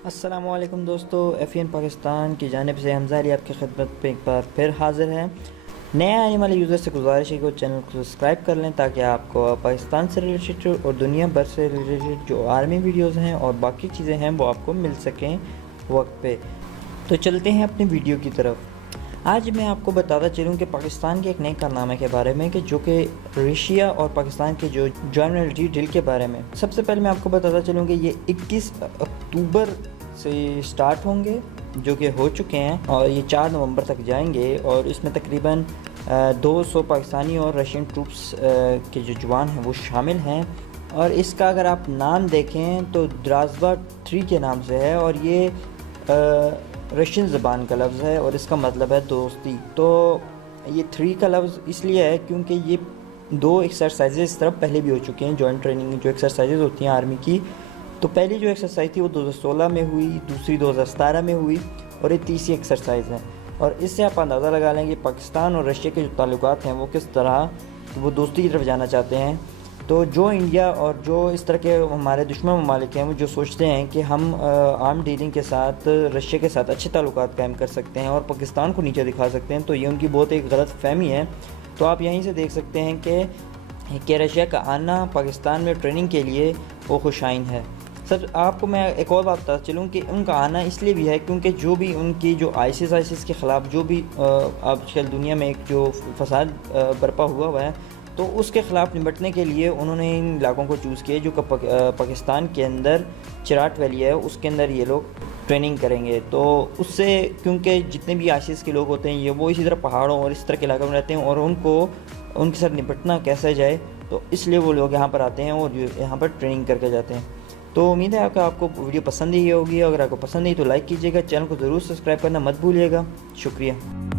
अस्सलामुअलैकुम दोस्तों, एफएन पाकिस्तान की जानिब से हमज़ा अली आपकी खिदमत पे एक बार फिर हाज़िर हैं। नए आने वाले यूज़र से गुजारिश है कि वो चैनल को सब्सक्राइब कर लें ताकि आपको पाकिस्तान से रिलेटेड और दुनिया भर से रिलेटेड जो आर्मी वीडियोज़ हैं और बाकी चीज़ें हैं वो आपको मिल सकें वक्त पे। तो चलते हैं अपनी वीडियो की तरफ। आज मैं आपको बताता चलूँ कि पाकिस्तान के एक नए कारनामे के बारे में कि जो कि रशिया और पाकिस्तान के जो जॉइंट मिलिट्री डील के बारे में। सबसे पहले मैं आपको बताता चलूँ कि ये 21 अक्टूबर से स्टार्ट होंगे, जो कि हो चुके हैं, और ये 4 नवंबर तक जाएंगे। और इसमें तकरीबन 200 पाकिस्तानी और रशियन ट्रूप्स के जो जवान हैं वो शामिल हैं। और इसका अगर आप नाम देखें तो द्राज़बा 3 के नाम से है, और ये रशियन ज़बान का लफ्ज़ है और इसका मतलब है दोस्ती। तो ये 3 का लफ्ज़ इसलिए है क्योंकि ये 2 एक्सरसाइज़ इस तरफ पहले भी हो चुके हैं। जॉइंट ट्रेनिंग जो एक्सरसाइज़ होती हैं आर्मी की, तो पहली जो एक्सरसाइज थी वो 2016 में हुई, दूसरी 2017 में हुई, और ये तीसरी एक्सरसाइज है। और इससे आप अंदाज़ा लगा लें कि पाकिस्तान और रशिया के जो ताल्लुकात हैं वो किस तरह वो दोस्ती की तरफ जाना चाहते हैं। तो जो इंडिया और जो इस तरह के हमारे दुश्मन ममालिक हैं वो जो सोचते हैं कि हम आर्म डीलिंग के साथ रशिया के साथ अच्छे ताल्लुकात कायम कर सकते हैं और पाकिस्तान को नीचे दिखा सकते हैं, तो ये उनकी बहुत एक गलत फहमी है। तो आप यहीं से देख सकते हैं कि रशिया का आना पाकिस्तान में ट्रेनिंग के लिए वो खुशाइन है। सर, आपको मैं एक और बात बताता चलूँ कि उनका आना इसलिए भी है क्योंकि जो भी उनकी जो आईसिस के ख़िलाफ़ जो भी आजकल दुनिया में एक जो फसाद बरपा हुआ है, तो उसके ख़िलाफ़ निपटने के लिए उन्होंने इन इलाकों को चूज़ किया जो कि पाकिस्तान के अंदर चिराट वैली है, उसके अंदर ये लोग ट्रेनिंग करेंगे। तो उससे क्योंकि जितने भी आईसिस के लोग होते हैं ये वो इसी तरह पहाड़ों और इस तरह के इलाकों में रहते हैं और उनको उनके साथ निपटना कैसे जाए, तो इसलिए वो लोग यहाँ पर आते हैं और यहाँ पर ट्रेनिंग करके जाते हैं। तो उम्मीद है कि आपको वीडियो पसंद ही होगी। अगर आपको पसंद नहीं तो लाइक कीजिएगा, चैनल को ज़रूर सब्सक्राइब करना मत भूलिएगा। शुक्रिया।